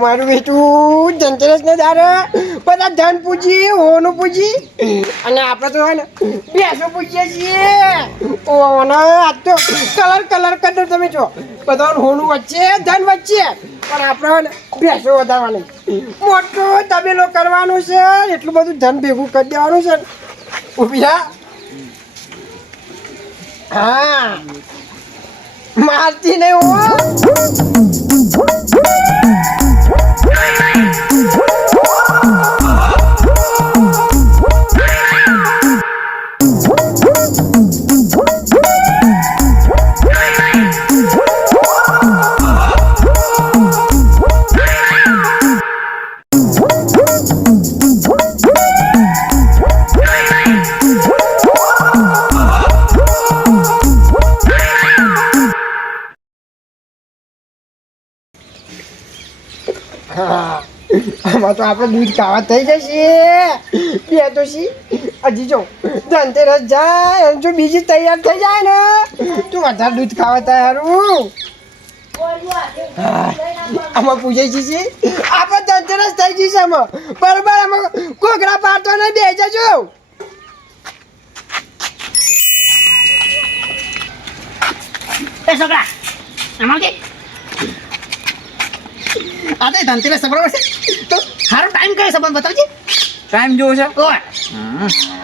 મારું બેટું ધનતેરસ ને દારે બધા ધન પૂજી હોનું પૂજી અને આપણે તો ને બેસો પૂજીએ છીએ ઓને આ તો કલર કરો તમે જો બધા હોનું વચ્ચે ધન વચ્ચે પણ આપણે બેસો વધારવાની મોટો તબેલો કરવાનું છે એટલું બધું ધન ભેગું કરી દેવાનું છે ઉભી હા મારતી નહીં હો આમાં તો આપણે દૂધ ખાવા થઈ જશે બે તો શી હજી જો ધનતેરસ જાય જો બીજી તૈયાર થઈ જાય ને તું વધારે દૂધ ખાવા તૈયારું આમાં પૂછે છે આપણે ધનતેરસ થઈ જશે આમાં બરાબર આમાં કોકરા પાડતો નહીં બે જજો છોકરા આમાં કે આ તો ધનતેરસ બરાબર છે તો સારો ટાઈમ કયો સંબંધ બતાવજે ટાઈમ જોવો છે ઓય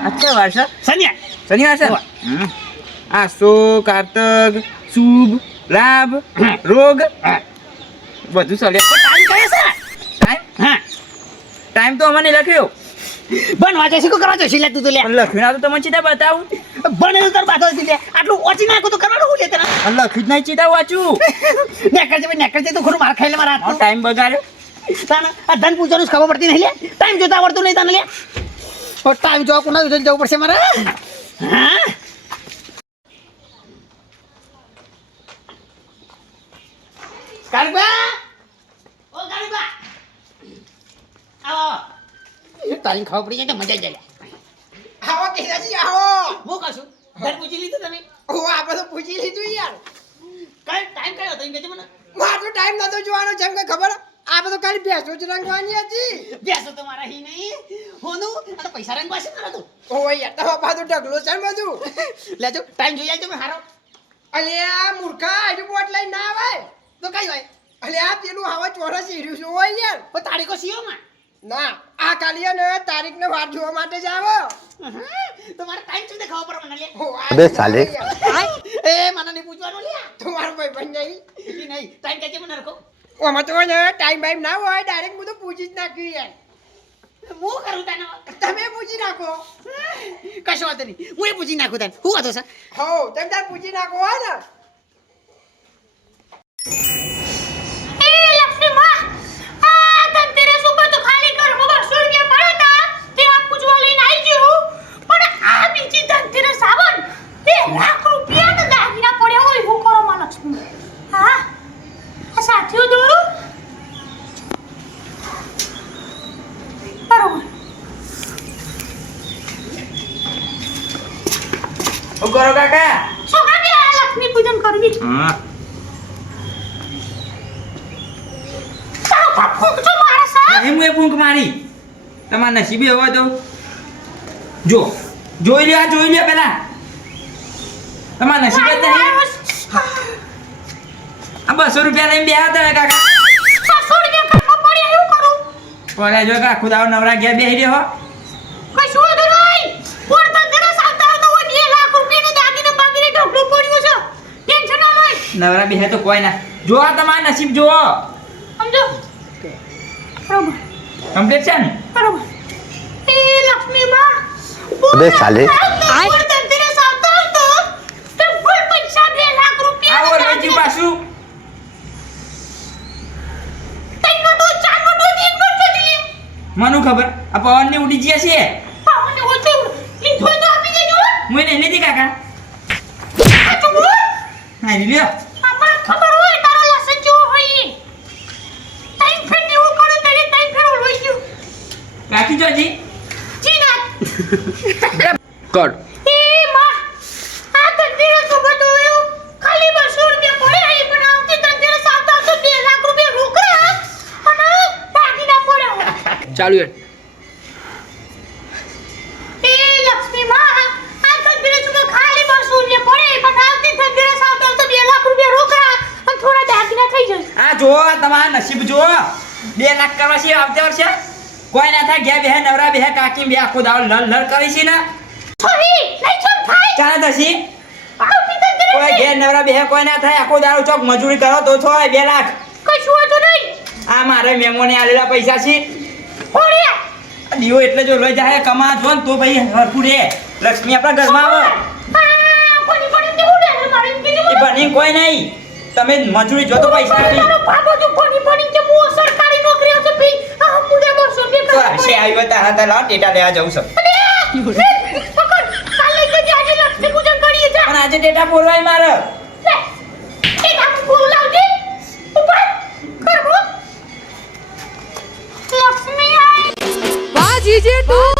અચ્છા વાર છે શનિવાર છે આસો કાર્તક શુભ લાભ રોગ બધું ચાલે ટાઈમ કયો છે ટાઈમ હા ટાઈમ તો અમને લખ્યો બન વાંચે છે કો કરવા છે લે તું તો લે પણ લખ્યું ના તો તમને ચીતા બતાવું બને તો તાર બાતો લે આટલું ઓછી નાખો તો કરવાનું હું લે તને પણ લખ્યું જ નહીં ચીતા વાંચું નેકળજે તો ખરું માર ખાઈ લે મારા હાથ ટાઈમ બગાડ્યો તાને આ ધન પૂછવાનું ખબર પડતી નહીં લે ટાઈમ જોતા આવડતું નહીં તને લે ટાઈમ જોવા કોના જવું પડશે મારે હા કાળુબા ઓ કાળુબા આવો ટાઈમ ખબર પડી જાય તો મજા જ જાય આવો કેદાજી આવો હું કશું ધન પૂછી લીધું તમે ઓ આપણે તો પૂછી લીધું યાર કઈ ટાઈમ કયો હતો એમ કહેજો મને મારો ટાઈમ નતો જોવાનો જેમ કે ખબર આપણે તો ખાલી ભેંસો જ રંગવાની હતી બેસો તો મારા હી નહીં હોનું આ તો પૈસા રંગવા છે મારા તું ઓ યાર તમારા પાસે તો ઢગલો છે ને બધું લેજો ટાઈમ જોઈ આવજો મેં હારો અલ્યા મૂર્ખા હજુ બોટ લઈને ના આવે તો કઈ હોય અલ્યા પેલું હવા ચોરસ હીર્યું છે હોય યાર તો તારીખો સીઓ માં ના આ કાલીએ ને તારીખ ને વાર જોવા માટે જ આવો તો મારે ટાઈમ સુધી ખબર પડે મને લે અબે સાલે એ મને નહીં પૂછવાનું લે તમારો ભાઈ બન નહીં નહીં ટાઈમ કેજે મને રાખો ઓમાં તો ને ટાઈમ બાઈમ ના હોય ડાયરેક્ટ હું તો પૂછી જ નાખ્યું યાર હું કરું તને તમે પૂછી નાખો કશો વાંધો નહીં હું એ પૂછી નાખું તને હું વાંધો છે હો તમે તાર પૂછી નાખો હોય ને કરો કાકા લક્ષ્મી પૂજન કરવી હા એમ એ ફૂંક મારી તમારા નસીબે હોવા દઉં જો જોઈ લે પેલા તમારા નસીબે જ નહીં આ 200 રૂપિયા લઈને બે હતા કાકા 200 રૂપિયા ખર્ચો પડે એવું કરું પડે જો કા ખુદાઓ નવરા ગયા બેહી રહ્યો કશું વાંધો નહીં પોર ધંધા સાવતા તો 2 લાખ રૂપિયાનો દાગીને બાગીને ઢોકળું પડ્યું છે ટેન્શન ના લો નવરા બેહે તો કોઈ ના જો આ તમારા નસીબ જો સમજો બરોબર કમ્પ્લીટ છે ને બરોબર એ લક્ષ્મી માં અબે સાલે પોર ધંધા સાવતા તો ફૂલ પૈસા 2 લાખ રૂપિયા આવો રેજી પાછું મનું ખબર આ પવન ને ઉડી ગયા છે પાવને ઓછું લીધો તો આપી દેજો હું એને નથી કાકા આ તો બોલ હા લ્યો આમાં ખબર હોય તારો લસણ જેવો હોય ટાઈમ ફેર એવું કરે તને ટાઈમ ફેર ઓળવી ગયું કાકી જોજી જીના કટ એ માં આ તંદીરે તો બધું ખાલી 200 રૂપિયા પડે એ પણ આવતી તંદીરે સાવતા તો 2 લાખ રૂપિયા રોકડા અને ચાલુ હેડ એ લક્ષ્મી માં આ ધનતેરસમાં ખાલી 200 રૂપિયા પડે પણ આવતી ધનતેરસ આવતા તો 2 લાખ રૂપિયા રોકડા અને થોડા દાગીના થઈ જશે. આ જો તમારા નસીબ જો 2 લાખ કરવા છે આવતા વર્ષે કોઈ ના થાય ગયા બે નવરા બે કાકી બે આખો દાવ લર લર કરી છે ને છોરી નહીં છમ થાય ચાલે તસી આવતી ધનતેરસ કોઈ ઘેર નવરા બે કોઈ ના થાય આખો દાવ ચોક મજૂરી કરો તો થાય 2 લાખ કશું હોતું નહીં. આ મારે મેમોને આલેલા પૈસા છે ઓળ્યા આ દીવો એટલે જો લઈ જાય કમા જો ને તો ભાઈ હરખું રે લક્ષ્મી આપણા ઘરમાં આવે કોની કોની તે ઉડે મારી કીધું એ બની કોઈ નહીં તમે મજૂરી જો તો પૈસા આપી તારો બાબો જો કોની કે હું સરકારી નોકરી આવતો ભઈ આ મુદે 200 તો રૂપિયા હશે આવ્યો તા હા લા ટેટા લેવા જવું છે પકડ કાલે કે આજે લક્ષ્મી પૂજન કરીએ જા પણ આજે ટેટા પોરવાય મારે લે એ કામ બોલાવજે ઉપર કરવો લક્ષ્મી આઈ વાહ જીજે તું